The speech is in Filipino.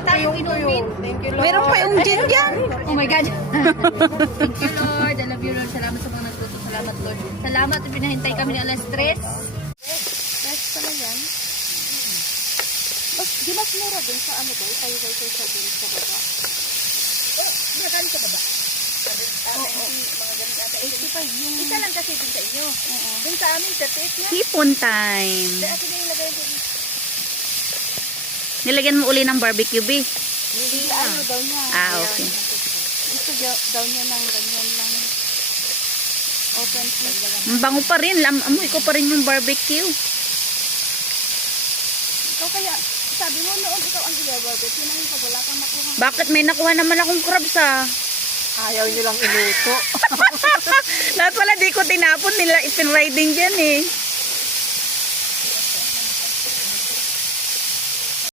na tayong inumin. Thank you, Lord. Meron pa yung gin dyan. Oh my God. Thank you, Lord. I love you, Lord. Salamat sa mga nagluto. Salamat, Lord. Salamat. Pinahintay kami ni alas 3. Fresh pala yan. Di mas mura dun sa ano daw? Tayo sa dun sa baba. Magkano sa baba? Oo. 85 yung... Isa lang kasi din sa inyo. Dun sa amin, 38 na. Hipon time. Ako din ilagay ko. Nilagyan mo uli ng barbecue beef. Hindi ano daw niya. Ah, okay. Gusto daw niya ng ganyan lang. Open place. Ang bango pa rin. Amoy ko pa rin yung barbecue. Ikaw kaya, sabi mo noon ikaw ang i-barbecue nang pag wala kang makuha. Bakit may nakuha naman akong crabs ah? Ayaw niyo lang iluto. Lahat pala di ko tinapon nila. Ipinriding dyan eh.